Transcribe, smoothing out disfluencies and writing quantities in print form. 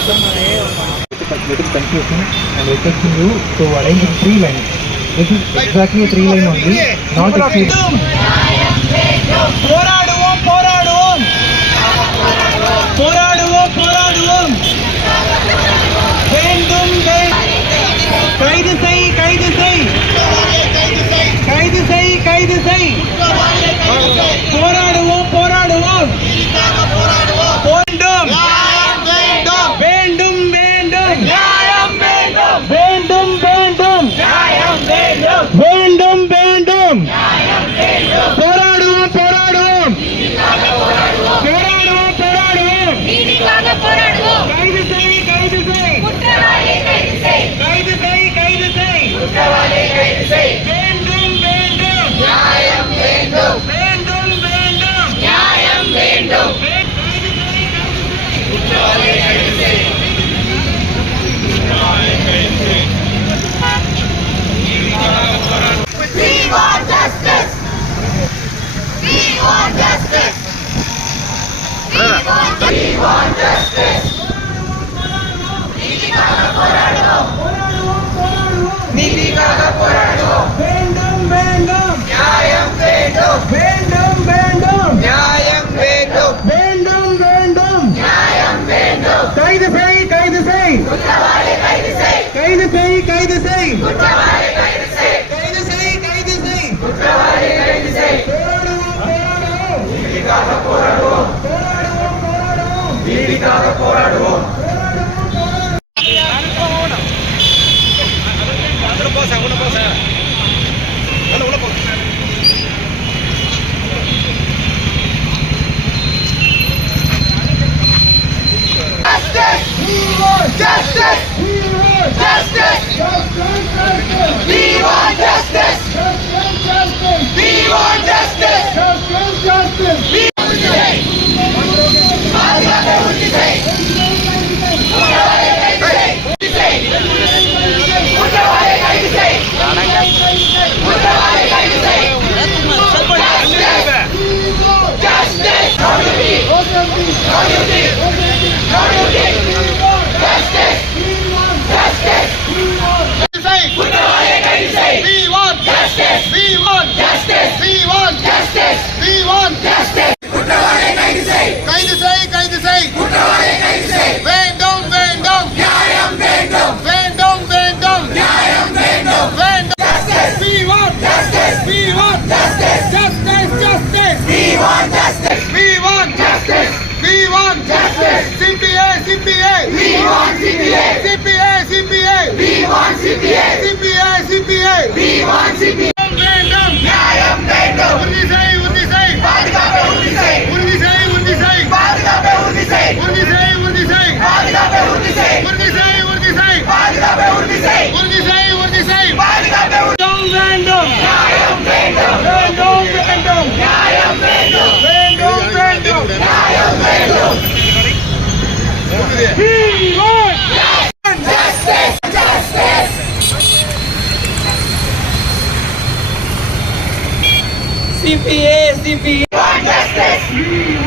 little confusing and requesting you to arrange in 3 lines. This is exactly a 3 line only, not a போராடுவோம் போராடுவோம் போராடுவோம் போராடுவோம் வேண்டும் கைது செய் கைது செய் கைது செய் கைது செய் போராடுவோம் போராடுவோம் வேண்டும் வேண்டும் வேண்டும் நியாயம் வேண்டும் வேண்டும் வேண்டும் நியாயம் வேண்டும் வேண்டும் வேண்டும் போராடுவோம் போராடுவோம் போராடுவோம் போராடுவோம் நீதிக்காக போராடுவோம் கைது செய் கைது செய் குற்றவாளியை கைது செய் கைது செய் கைது செய் குற்றவாளியை கைது செய் வேண்டும் வேண்டும் நியாயம் வேண்டும் வேண்டும் வேண்டும் நியாயம் வேண்டும் கைது செய் குற்றவாளியை கைது செய் We want justice. We want justice. We want justice. நீதிக்காக போராடுவோம் நீதிக்காக போராடுவோம் வேண்டும் வேண்டும் நியாயம் வேண்டும் வேண்டும் வேண்டும் நியாயம் வேண்டும் வேண்டும் வேண்டும் நியாயம் வேண்டும் கைது செய் கைது செய் குற்றவாளியை கைது செய் கைது செய் கைது செய் குற்றவாளியை கைது செய் கைது செய் கைது செய் குற்றவாளியை கைது செய் போராடுவோம் போராடுவோம் நீதிக்காக போராடுவோம் போராடுவோம் போராடுவோம் நீதிக்காக போராடுவோம் Justice! We want justice! We want justice! We want justice! We want justice! பாதுகாப்பை உறுதி செய்! குற்றவாளியை கைது செய்! குற்றவாளியை கைது செய்! குற்றவாளியை கைது செய்! Justice! No duty! No duty! No duty! Justice! Justice! குற்றவாளியை கைது செய்! We want justice! We want justice! We want justice! We want justice! குற்றவாளியை கைது செய்! கைது செய்! கைது செய்! குற்றவாளியை கைது செய்! வேண்டும் வேண்டும் நியாயம் வேண்டும் வேண்டும் வேண்டும் நியாயம் வேண்டும் வேண்டும் justice! We want justice! We want justice! Justice! Justice! We want justice! We want justice! We want justice! CPA! CPA! We want CPA! CPA! CPA! We want CPA! CPA! CPA! We want CPA! வேண்டும் நியாயம் வேண்டும் உறுதி செய் உறுதி செய் பாதுகாப்பை உறுதி செய் உறுதி செய் உறுதி செய் பாதுகாப்பை உறுதி செய் உறுதி செய் உறுதி செய் பாதுகாப்பை உறுதி செய் உறுதி செய் உறுதி செய் பாதுகாப்பை உறுதி செய் உறுதி செய் உறுதி செய் பாதுகாப்பை வேண்டும் நியாயம் வேண்டும் வேண்டும் வேண்டும் நியாயம் வேண்டும் வேண்டும் வேண்டும் நியாயம் வேண்டும் We want justice! Justice! CPA! CPA! We want justice!